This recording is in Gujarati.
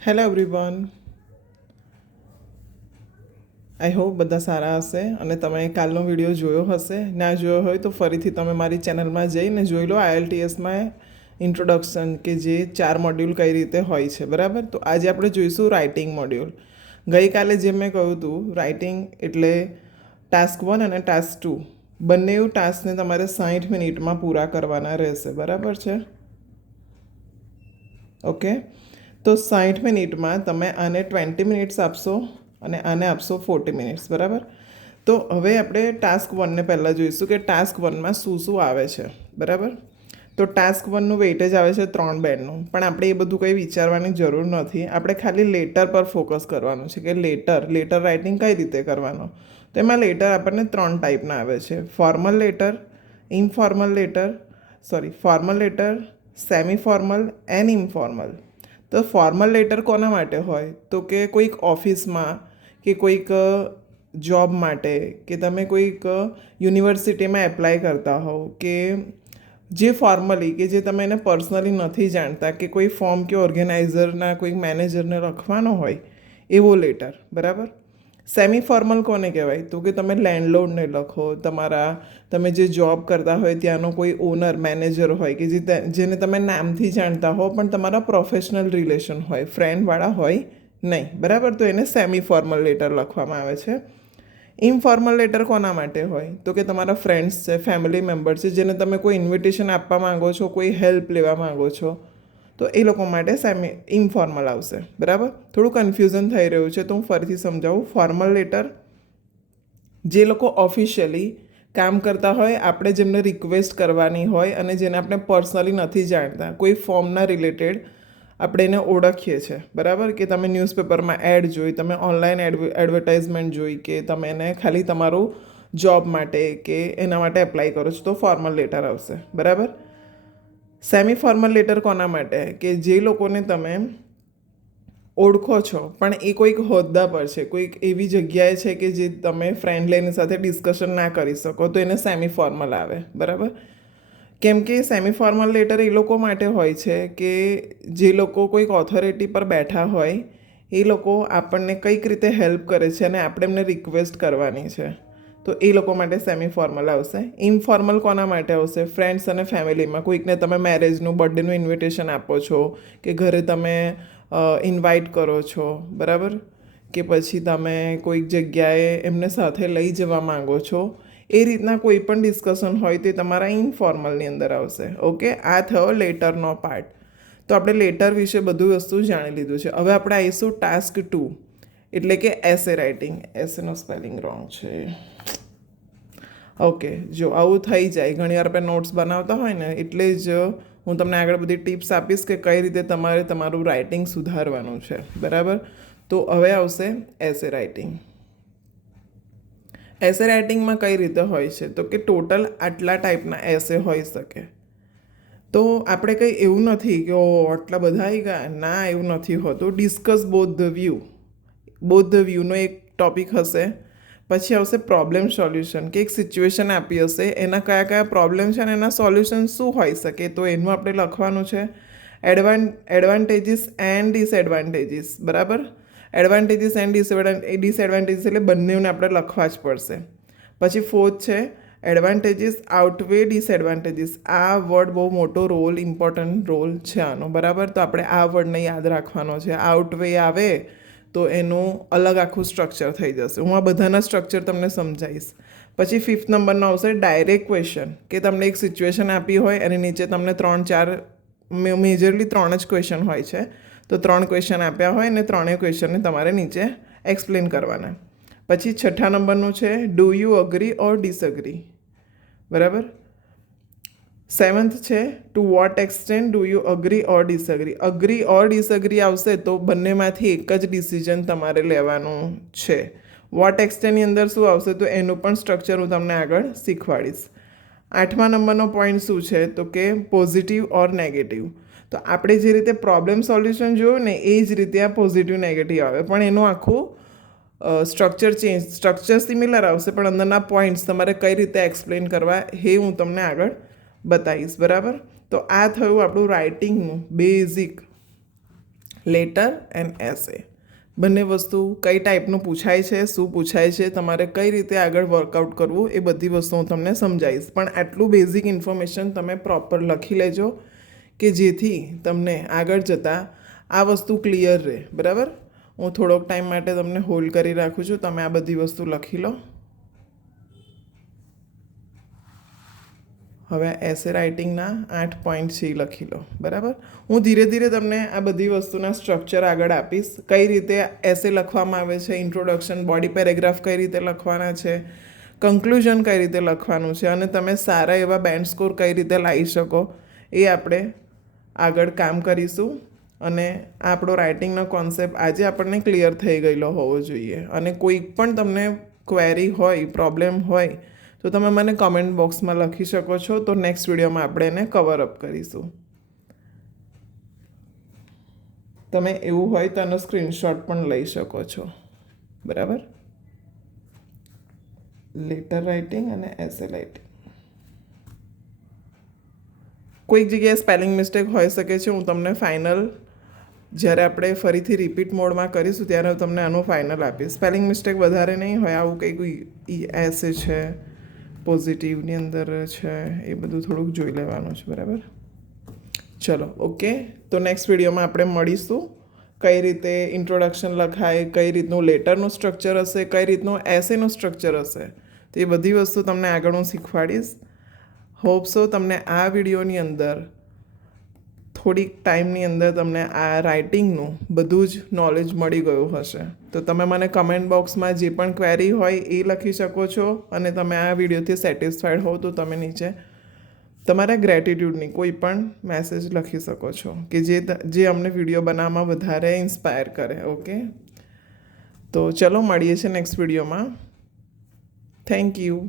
હેલો એવરીવન, આઈ હોપ બધા સારા હશે અને તમે કાલનો વિડીયો જોયો હશે. ના જોયો હોય તો ફરીથી તમે મારી ચેનલમાં જઈને જોઈ લો. IELTSમાં ઇન્ટ્રોડક્શન કે જે 4 મોડ્યુલ કઈ રીતે હોય છે, બરાબર. તો આજે આપણે જોઈશું રાઇટિંગ મોડ્યુલ. ગઈકાલે જેમ મેં કહ્યું હતું, રાઇટિંગ એટલે ટાસ્ક 1 અને ટાસ્ક 2 બંને ટાસ્કને તમારે 60 મિનિટમાં પૂરા કરવાના રહેશે, બરાબર છે. ઓકે, તો 60 મિનિટમાં તમે આને 20 મિનિટ્સ આપશો અને આને આપશો 40 મિનિટ્સ, બરાબર. તો હવે આપણે ટાસ્ક 1ને પહેલાં જોઈશું કે ટાસ્ક 1માં શું શું આવે છે, બરાબર. તો ટાસ્ક 1નું વેઇટેજ આવે છે 3 બેન્ડનું, પણ આપણે એ બધું કંઈ વિચારવાની જરૂર નથી. આપણે ખાલી લેટર પર ફોકસ કરવાનું છે કે લેટર રાઇટિંગ કઈ રીતે કરવાનો. તો એમાં લેટર આપણને 3 ટાઈપના આવે છે: formal letter, formal letter, semi formal and informal. તો ફોર્મલ લેટર કોના માટે હોય? તો કે કોઈક ઓફિસમાં કે કોઈક જોબ માટે કે તમે કોઈક યુનિવર્સિટીમાં એપ્લાય કરતા હોવ કે જે ફોર્મલી કે જે તમે એને પર્સનલી નથી જાણતા કે કોઈ ફોર્મ કે ઓર્ગેનાઇઝરના કોઈક મેનેજરને લખવાનો હોય એવો લેટર, બરાબર. સેમી ફોર્મલ કોને કહેવાય? તો કે તમે લેન્ડલોર્ડને લખો, તમે જે જોબ કરતા હોય ત્યાંનો કોઈ ઓનર મેનેજર હોય કે જેને તમે નામથી જાણતા હો પણ તમારા પ્રોફેશનલ રિલેશન હોય, ફ્રેન્ડવાળા હોય નહીં, બરાબર. તો એને સેમી ફોર્મલ લેટર લખવામાં આવે છે. ઇનફોર્મલ લેટર કોના માટે હોય? તો કે તમારા ફ્રેન્ડ્સ છે, ફેમિલી મેમ્બર છે, જેને તમે કોઈ ઇન્વિટેશન આપવા માંગો છો, કોઈ હેલ્પ લેવા માંગો છો, તો એ લોકો માટે ઇનફોર્મલ આવશે, બરાબર. થોડું કન્ફ્યુઝન થઈ રહ્યું છે તો હું ફરીથી સમજાવું. ફોર્મલ લેટર જે લોકો ઓફિશિયલી કામ કરતા હોય, આપણે જેમને રિક્વેસ્ટ કરવાની હોય અને જેને આપણે પર્સનલી નથી જાણતા, કોઈ ફોર્મના રિલેટેડ આપણે એને ઓળખીએ છીએ, બરાબર. કે તમે ન્યૂઝપેપરમાં એડ જોઈ, તમે ઓનલાઈન એડવર્ટાઇઝમેન્ટ જોઈ કે તમે એને ખાલી તમારું જોબ માટે કે એના માટે એપ્લાય કરો છો, તો ફોર્મલ લેટર આવશે, બરાબર. સેમી ફોર્મલ લેટર કોના માટે? કે જે લોકોને તમે ઓળખો છો પણ એ કોઈક હોદ્દા પર છે, કોઈક એવી જગ્યાએ છે કે જે તમે ફ્રેન્ડલી એની સાથે ડિસ્કશન ના કરી શકો, તો એને સેમી ફોર્મલ આવે, બરાબર. કેમ કે સેમી ફોર્મલ લેટર એ લોકો માટે હોય છે કે જે લોકો કોઈક ઓથોરિટી પર બેઠા હોય, એ લોકો આપણને કંઈક રીતે હેલ્પ કરે છે અને આપણે એમને રિક્વેસ્ટ કરવાની છે, તો એ લોકો માટે સેમી ફોર્મલ આવશે. ઇનફોર્મલ કોના માટે આવશે? ફ્રેન્ડ્સ અને ફેમિલીમાં કોઈકને તમે મેરેજનું, બર્થડેનું ઇન્વિટેશન આપો છો કે ઘરે તમે ઇન્વાઇટ કરો છો, બરાબર. કે પછી તમે કોઈક જગ્યાએ એમને સાથે લઈ જવા માંગો છો, એ રીતના કોઈ પણ ડિસ્કશન હોય તે તમારા ઇનફોર્મલની અંદર આવશે. ઓકે, આ થયો લેટરનો પાર્ટ. તો આપણે લેટર વિશે બધું વસ્તુ જાણી લીધું છે. હવે આપણે આવીશું ટાસ્ક 2 એટલે કે એસે રાઇટિંગ. એસેનો સ્પેલિંગ રોંગ છે. ઓકે, જો આવું થઈ જાય, ઘણીવાર આપણે નોટ્સ બનાવતા હોય ને, એટલે જ હું તમને આગળ બધી ટિપ્સ આપીશ કે કઈ રીતે તમારે તમારું રાઇટિંગ સુધારવાનું છે, બરાબર. તો હવે આવશે એસે રાઇટિંગ. એસે રાઇટિંગમાં કઈ રીતે હોય છે? તો કે ટોટલ આટલા ટાઈપના એસે હોઈ શકે. તો આપણે કંઈ એવું નથી કે આટલા બધા આવી ગયા, ના, એવું નથી હોતું. ડિસ્કસ બોથ ધ વ્યૂનો એક ટોપિક હશે. પછી આવશે પ્રોબ્લેમ સોલ્યુશન, કે એક સિચ્યુએશન આપી હશે, એના કયા કયા પ્રોબ્લેમ છે અને એના સોલ્યુશન શું હોઈ શકે, તો એનું આપણે લખવાનું છે. એડવાન્ટેજીસ એન્ડ ડિસએડવાન્ટેજીસ, બરાબર. એડવાન્ટેજીસ એન્ડ ડિસએડવાન્ટેજીસ એટલે બંનેને આપણે લખવા જ પડશે. પછી ફોર્થ છે એડવાન્ટેજીસ આઉટવે ડિસએડવાન્ટેજીસ. આ વર્ડ બહુ મોટો ઇમ્પોર્ટન્ટ રોલ છે આનો, બરાબર. તો આપણે આ વર્ડને યાદ રાખવાનો છે. આઉટવે આવે તો એનું અલગ આખું સ્ટ્રક્ચર થઈ જશે. હું આ બધાના સ્ટ્રક્ચર તમને સમજાવીશ. પછી 5th નંબરનો આવશે ડાયરેક્ટ ક્વેશ્ચન, કે તમને એક સિચ્યુએશન આપી હોય અને નીચે તમને 3-4 મેજરલી 3 જ ક્વેશ્ચન હોય છે, તો 3 ક્વેશ્ચન આપ્યા હોય અને 3 ક્વેશ્ચનને તમારે નીચે એક્સપ્લેન કરવાના. પછી 6થા નંબરનું છે do you agree or disagree, બરાબર. 7th છે to what extent do you agree or disagree. Agree or disagree આવશે તો બંનેમાંથી એક જ ડિસિઝન તમારે લેવાનું છે. વોટ એક્સટેન્ટની અંદર શું આવશે તો એનું પણ સ્ટ્રક્ચર હું તમને આગળ શીખવાડીશ. 8મા નંબરનો પોઈન્ટ શું છે તો કે પોઝિટિવ ઓર નેગેટિવ. તો આપણે જે રીતે પ્રોબ્લેમ સોલ્યુશન જોયું ને એ જ રીતે આ પોઝિટિવ નેગેટિવ આવે, પણ એનું આખું સ્ટ્રક્ચર સિમિલર આવશે, પણ અંદરના પોઈન્ટ્સ તમારે કઈ રીતે એક્સપ્લેન કરવા એ હું તમને આગળ બતાવીશ, બરાબર. તો આ થયું આપણું રાઇટિંગનું બેઝિક. લેટર એન્ડ એસે બંને વસ્તુ કઈ ટાઈપનું પૂછાય છે, શું પૂછાય છે, તમારે કઈ રીતે આગળ વર્કઆઉટ કરવું, એ બધી વસ્તુ હું તમને સમજાવીશ. પણ આટલું બેઝિક ઇન્ફોર્મેશન તમે પ્રોપર લખી લેજો કે જેથી તમને આગળ જતાં આ વસ્તુ ક્લિયર રહે. બરાબર, હું થોડોક ટાઈમ માટે તમને હોલ્ડ કરી રાખું છું, તમે આ બધી વસ્તુ લખી લો. હવે એસે રાઇટિંગના 8 પોઈન્ટ છે લખી લો. બરાબર, હું ધીરે ધીરે તમને આ બધી વસ્તુના સ્ટ્રક્ચર આગળ આપીશ, કઈ રીતે એસે લખવામાં આવે છે, ઇન્ટ્રોડક્શન, બોડી પેરેગ્રાફ કઈ રીતે લખવાના છે, કન્ક્લુઝન કઈ રીતે લખવાનું છે, અને તમે સારા એવા બેન્ડ સ્કોર કઈ રીતે લાવી શકો, એ આપણે આગળ કામ કરીશું. અને આપણો રાઇટિંગનો કોન્સેપ્ટ આજે આપણને ક્લિયર થઈ ગયેલો હોવો જોઈએ. અને કોઈ પણ તમને ક્વેરી હોય, પ્રોબ્લેમ હોય, તો તમે મને કમેન્ટ બોક્સમાં લખી શકો છો. તો નેક્સ્ટ વિડીયોમાં આપણે એને કવર અપ કરીશું. તમે એવું હોય તો એનો સ્ક્રીનશોટ પણ લઈ શકો છો. બરાબર, લેટર રાઇટિંગ અને એસે રાઇટિંગ. કોઈક જગ્યાએ સ્પેલિંગ મિસ્ટેક હોઈ શકે છે. હું તમને ફાઇનલ જ્યારે આપણે ફરીથી રિપીટ મોડમાં કરીશું ત્યારે હું તમને આનું ફાઇનલ આપીશ. સ્પેલિંગ મિસ્ટેક વધારે નહીં હોય. આવું કંઈક એસે છે, પોઝિટિવની અંદર છે, એ બધું થોડુંક જોઈ લેવાનું છે. બરાબર, ચલો ઓકે. તો નેક્સ્ટ વિડીયોમાં આપણે મળીશું. કઈ રીતે ઇન્ટ્રોડક્શન લખાય, કઈ રીતનું લેટરનું સ્ટ્રક્ચર હશે, કઈ રીતનું એસેનું સ્ટ્રક્ચર હશે, તો એ બધી વસ્તુ તમને આગળ હું શીખવાડીશ. હોપ સો તમને આ વિડીયોની અંદર થોડીક ટાઈમની અંદર તમને આ રાઇટિંગનું બધું જ નોલેજ મળી ગયું હશે. તો તમે મને કમેન્ટ બોક્સમાં જે પણ ક્વેરી હોય એ લખી શકો છો. અને તમે આ વિડીયોથી સેટિસ્ફાઈડ હો તો તમે નીચે તમારા ગ્રેટિટ્યૂડની કોઈ પણ મેસેજ લખી શકો છો કે જે અમને વિડીયો બનાવવામાં વધારે ઇન્સ્પાયર કરે. ઓકે, તો ચલો મળીએ છીએ નેક્સ્ટ વિડીયોમાં. Thank you.